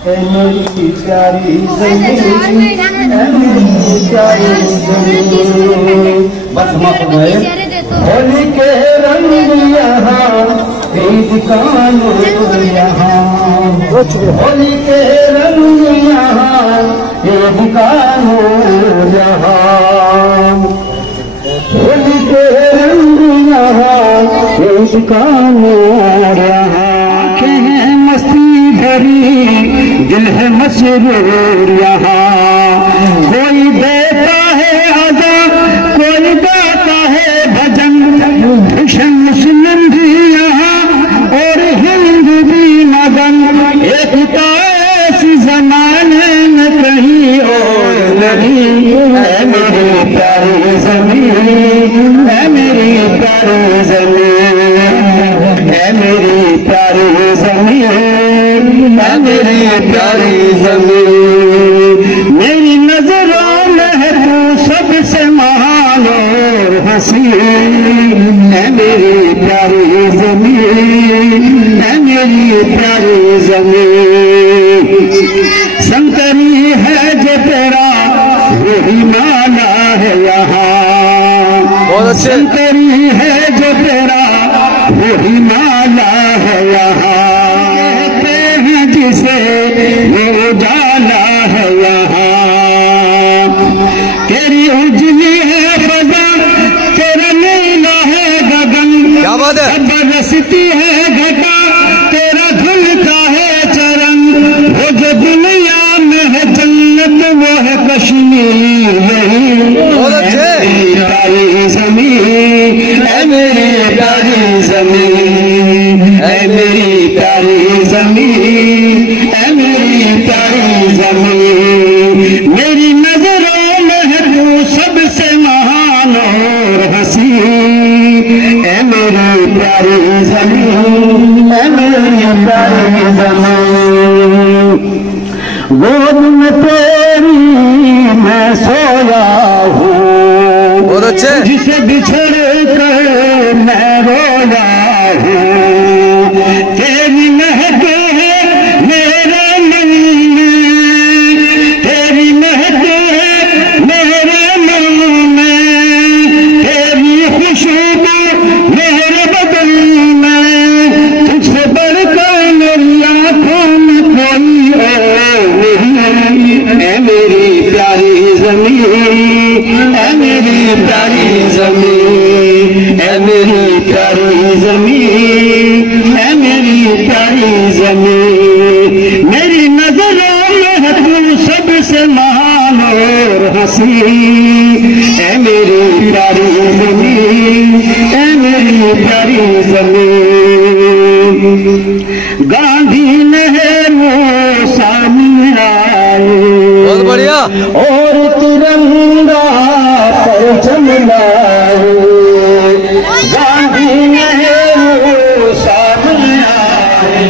मेरी प्यारी ज़मीन, मेरी प्यारी ज़मीन। बस मत गए। होली के रंग यहाँ, ईद का नूर यहाँ, होली के रंग यहाँ, ईद का नूर यहाँ, होली के रंग यहाँ, ईद का नूर यहाँ। आँखें हैं मस्ती भरी, दिल है मसरूर यहाँ, कोई देता है अदा, कोई गाता है भजन, मुस्लिम भी यहाँ और हिंदू भी मगन। एकता ऐसी जमाने में कहीं और नहीं है। मेरी प्यारी ज़मीन, है मेरी प्यारी ज़मीन, है मेरी प्यारी ज़मीन, है मेरी प्यारी ज़मीन। मेरी नजरों में है तू सबसे महान और हसीन, है मेरी प्यारी ज़मीन, है मेरी प्यारी ज़मीन। संतरी है जो तेरा वही माला है यहाँ, बहुत अच्छे। संतरी है जो तेरा वही माला है यहाँ, कहते हैं जिसे वो उजाला है यहाँ। तेरी उजली है फजा, तेरा नीला है गगन, क्या बात है। बरसती है घटा, तेरा धुलता है चरण, वो जो दुनिया में है जन्नत वो है कश्मीर नहीं। बहुत अच्छे। प्यारी ज़मीन, है मेरी प्यारी ज़मीन, है मेरी प्यारी ज़मीन, है मेरी प्यारी ज़मीन। मेरी नजरों में है तू सबसे महान और हसीन, है मेरी प्यारी ज़मीन, है मेरी प्यारी ज़मीन। गोद में तेरी मैं सोया हूँ, बहुत अच्छे। जिसे बिछड़ कर मैं रोया हूँ, तेरी महक है मेरे मन में, तेरी महक है मेरे मन में, तेरी खुशबू मेरे बदन में, तुझसे बढ़कर मेरी आँखों में कोई और नहीं। है मेरी प्यारी ज़मीन, है मेरी प्यारी ज़मीन, है मेरी प्यारी ज़मीन, है मेरी प्यारी ज़मीन। मेरी नजरों में है तू सबसे महान और हसीन, है मेरी प्यारी ज़मीन, है मेरी प्यारी ज़मीन। गांधी नेहरू सामने आए, बहुत बढ़िया, और तिरंगा परचम लाए। गांधी नेहरू सामने आए,